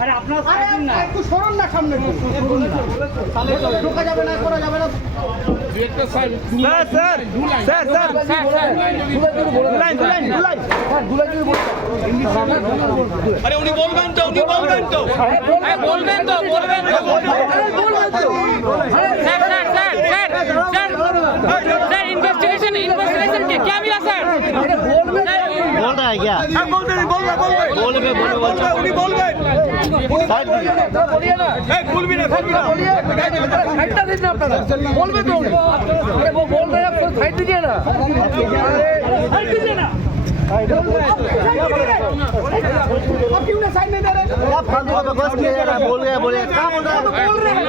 আরে আপনার আরে একটু সরুন না সামনে তাহলে ঢোকা যাবে না করা যাবে না। Sir sir sir sir line line line আরে উনি বলবেন তো উনি বলবেন তো। হ্যাঁ, বলবেন তো বলবেন তো। है क्या হ্যাঁ বলবেন বলবে বলবে বলবে, বলবে, বলবে। উনি বলবেন এই বলবি না বলবি না সাইডটা দিন না আপনারা বলবে তো উনি। আরে वो बोल रहे हैं आप साइड दीजिए ना साइड दीजिए ना आप क्यों ना साइड नहीं दे रहे क्या फालतू का बकवास किया जा रहा है बोल गया बोल गया क्या बोल रहा है बोल रहे हैं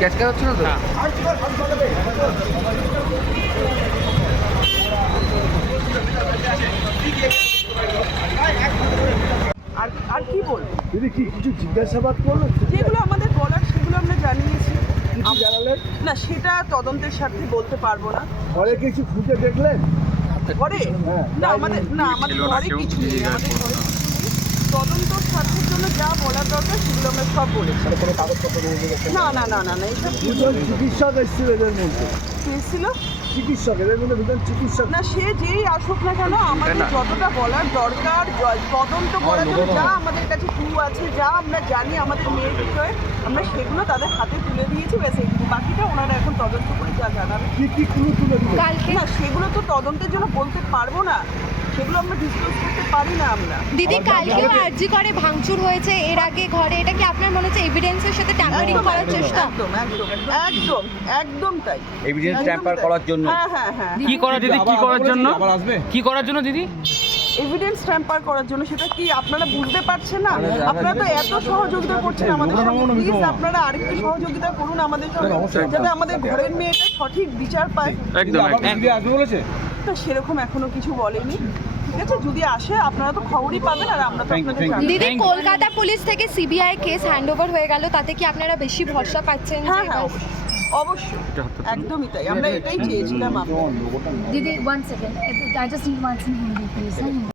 ক্যাচ কাজ হচ্ছে না তো আর আর কি বলব দিদি কি কিছু জিজ্ঞাসাবাদ করল? যেগুলো আমাদের বলার সেগুলো আমরা জানিয়েছি। জানালেন? না সেটা তদন্তের স্বার্থে বলতে পারব না। ঘরে কিছু খুঁজে দেখলেন? ঘরে? হ্যাঁ। না আমাদের না আমাদের ঘরে কিছু নেই আমাদের ঘরে কিছু তদন্ত স্বার্থের জন্য যা বলার দরকার সেগুলো আমরা সব বলেছি। না না না না না এইসব চিকিৎসক এসেছিল এদের মধ্যে। পেয়েছিল চিকিৎসক এদের মধ্যে দুজন চিকিৎসক। না সে যেই আসুক না কেন আমাদের যতটা বলার দরকার তদন্ত করার জন্য যা আমাদের কাছে ক্লু আছে যা আমরা জানি আমাদের মেয়ের বিষয়ে আমরা সেগুলো তাদের হাতে তুলে দিয়েছি ব্যাস বাকিটা ওনারা এখন তদন্ত কি কি ক্লু তুলে দিলেন না সেগুলো তো তদন্তের জন্য বলতে পারব না। সেগুলো আমরা ডিসক্লোজ করতে পারি না আমরা। দিদি কালকেও আরজি করে ভাঙচুর হয়েছে এর আগে ঘরে। এটা কি আপনার মনে হচ্ছে এভিডেন্সের সাথে ট্যাম্পারিং করার চেষ্টা? একদম একদম তাই। এভিডেন্স ট্যাম্পার করার জন্য। হ্যাঁ হ্যাঁ হ্যাঁ। কি করার দিদি কি করার জন্য? কি করার জন্য দিদি? এভিডেন্স ট্যাম্পার করার জন্য সেটা কি আপনারা বুঝতে পারছেন না? আপনারা তো এত সহযোগিতা করছেন আমাদের সঙ্গে প্লিজ আপনারা আরেকটু সহযোগিতা করুন আমাদের সঙ্গে যাতে আমাদের ঘরের মেয়েটা সঠিক বিচার পায়। তো সেরকম এখনও কিছু বলেনি। ঠিক আছে? যদি আসে আপনারা তো খবরই পাবেন আর আমরা তো আপনাদের দিদি কলকাতা পুলিশ থেকে সিবিআই কেস হ্যান্ড ওভার হয়ে গেল তাতে কি আপনারা বেশি ভরসা পাচ্ছেন হ্যাঁ হ্যাঁ অবশ্যই একদমই তাই আমরা এটাই চেয়েছিলাম. I just need once in Hindi, please. huh?